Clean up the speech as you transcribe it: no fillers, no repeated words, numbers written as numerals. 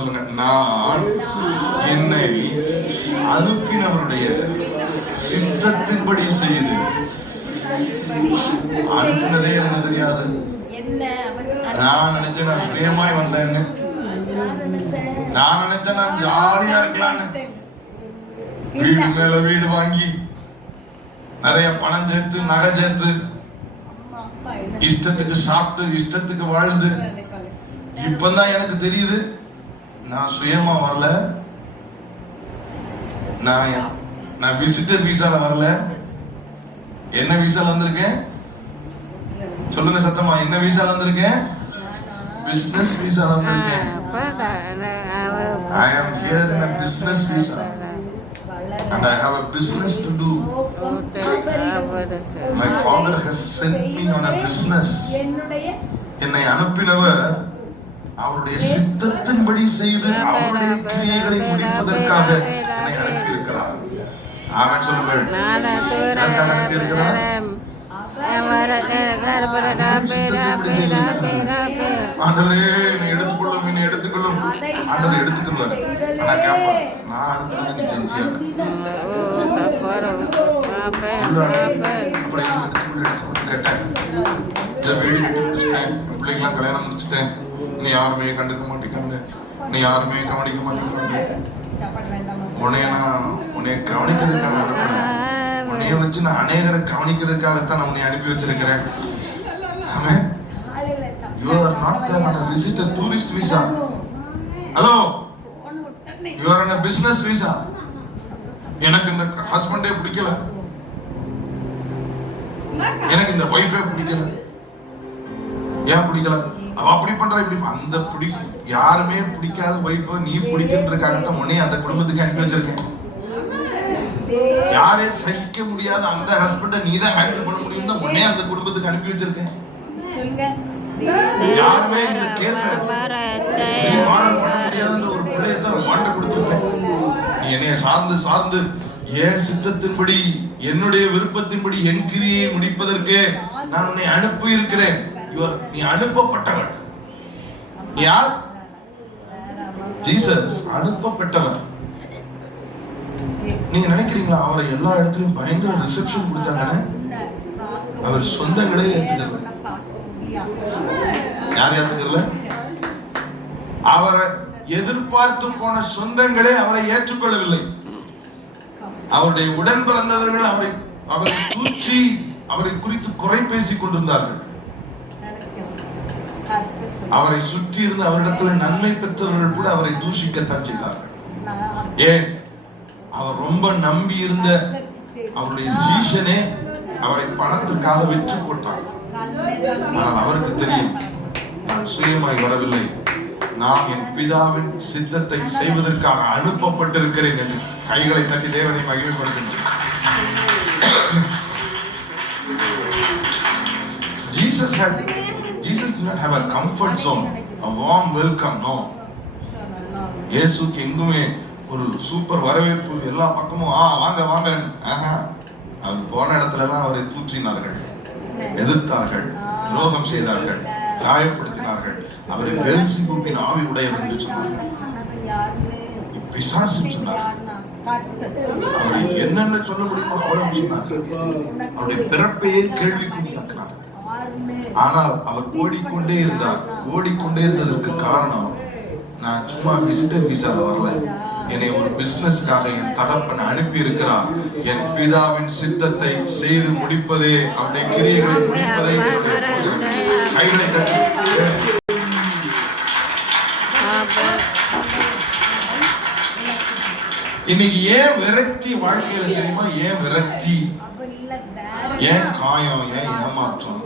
சொல்லுங்க. நான் என்னை அனுப்பினவருடைய சித்தத்தின்படி செய்து. அனுப்பினதே எனக்கு தெரியாது. நான் நினைச்சேன் நான் சுயமாய் வந்தேன்னு. நான் நினைச்சேன் நான் ஜாலியா இருக்கலான்னு. வீடு மேல வீடு வாங்கி நிறைய பணம் சேர்த்து நகை சேர்த்து இஷ்டத்துக்கு சாப்பிட்டு இஷ்டத்துக்கு வாழ்ந்து. இப்பதான் எனக்கு தெரியுது நான் சுயமா வரல. நான் விசிட்டர் விசால வரல. என்ன விசால வந்திருக்கேன் சொல்லுங்க சத்தமா. என்ன விசால வந்திருக்கேன்? பிசினஸ் விசால வந்திருக்கேன். I am here in a business visa and I have a business to do. My father has sent me on a business. என்னை அனுப்பினவர் அவருடைய சித்தத்தின்படி செய்து அவருடைய கிரியைகளை முடிப்பதற்காக என்னை அனுப்பியிருக்கிறார். ஆமென் சொல்லுங்கள். எதற்காக அனுப்பியிருக்கிறார்? ஆண்டவரே எடுத்துக்கொள்ளும், என்னை எடுத்துக்கொள்ளும். ஆண்டவர் எடுத்துக்கொள்வார். நான் கேட்பேன், நான் அனுப்புறது செஞ்சு கேட்டேன். இந்த வீடு கட்டி முடிச்சுட்டேன், பிள்ளைங்களாம் கல்யாணம் முடிச்சுட்டேன், நீ யாருமே கண்டுக்க மாட்டேங்காங்க, நீ யாருமே கவனிக்க மாட்டேங்கிறாங்க. உன்னைய கவனிக்கிறதுக்காக அனுப்புறேன். உன்னைய வச்சு நான் அநேகரை கவனிக்கிறதுக்காகத்தான் நான் உன்னை அனுப்பி வச்சிருக்கிறேன். ஆமென். You are not there on a visitor tourist visa. Hello. You are on a business visa. எனக்கு இந்த ஹஸ்பண்டே பிடிக்கல, எனக்கு இந்த வைஃபே பிடிக்கல. ஏன் பிடிக்கல? அவ அப்படி பண்ற இப்படி அந்த பிடிக்கும். யாருமே பிடிக்காத வைஃபை நீ பிடிக்கின்றதுக்காகத்தான் உன்னை அந்த குடும்பத்துக்கு அனுப்பி வச்சிருக்கேன். யாரே சகிக்க முடியாத அந்த ஹஸ்பண்ட நீ தான் ஹேண்டில் பண்ண முடியும்னா உன்னை அந்த குடும்பத்துக்கு அனுப்பி வச்சிருக்கேன். யாருமே இந்த கேஸ நீ வாரல் பண்ண முடியாத ஒரு பிள்ளையை தான் வாண்ட கொடுத்துருக்கேன். நீ என்னைய சார்ந்து என் சித்தத்தின்படி என்னுடைய விருப்பத்தின்படி என் கிரியை முடிப்பதற்கு நான் உன்னை அனுப்பி இருக்கிறேன். நீ அனுப்பப்பட்டவன். யார்? ஜீசஸ் அனுப்பப்பட்டவர். நீங்க நினைக்கிறீங்களா அவரை எல்லா இடத்துலயும் பயங்கர ரிசப்ஷன் கொடுத்தாங்கன்னு? அவர் சொந்தங்களே ஏத்துக்கல. யார் ஏத்துக்கல? அவரை எதிர்பார்த்து போன சொந்தங்களே அவரை ஏற்றுக்கொள்ளவில்லை. அவருடைய உடன் பிறந்தவர்கள் அவரை தூற்றி அவரை குறித்து குறை பேசிக் கொண்டிருந்தார்கள். அவரை சுற்றி இருந்து அவரிடத்துல நன்மை பெற்றவர்கள் கூட அவரை தூஷிக்கத்தான் செய்தார்கள். ஏன்? அவர் ரொம்ப நம்பி இருந்த அவருடைய சீஷனே அவரை பணத்துக்காக விற்று போட்டார். ஆனால் அவருக்கு தெரியும் நான் சுயமாய் வரவில்லை, நான் என் பிதாவின் சித்தத்தை செய்வதற்காக அனுப்பப்பட்டிருக்கிறேன் என்று கைகளை தட்டி தேவனை மகிமைப்படுத்துகிறேன். Jesus did not have a comfort zone, a warm welcome. No. இயேசுக்கு எங்குமே ஒரு சூப்பர் வரவேற்பு, எல்லா பக்கமும் வாங்க வாங்க. அவர் போன இடத்துல எல்லாம் அவரை தூற்றினார்கள், எதிர்த்தார்கள், துரோகம் செய்தார்கள், காயப்படுத்தினார்கள். அவரை பெல்சிபூபின் ஆவி உடையவர் என்று சொன்னார்கள். பிசாசு சொன்னார்கள். அவரை என்னென்ன சொல்ல முடியுமோ அவ்வளவு சொன்னார்கள். அவருடைய பிறப்பையே கேள்விக்குள்ளாக்கினார்கள். ஆனால் அவர் ஓடிக்கொண்டே இருந்தார். ஓடிக்கொண்டே இருந்ததற்கு காரணம், நான் சும்மா விசிட்டர் விசால வரல, என்னை ஒரு பிசினஸ்க்காக என் தகப்பன் அனுப்பி இருக்கிறார். என் பிதாவின் சித்தத்தை செய்து முடிப்பதே, அவருடைய கிரியைகளை முடிப்பதே. கைகளை தட்டி இன்னைக்கு ஏன் விரக்தி வாழ்க்கையில தெரியுமா? ஏன் விரக்தி? ஏன் காயம்? ஏன் ஏமாற்றம்?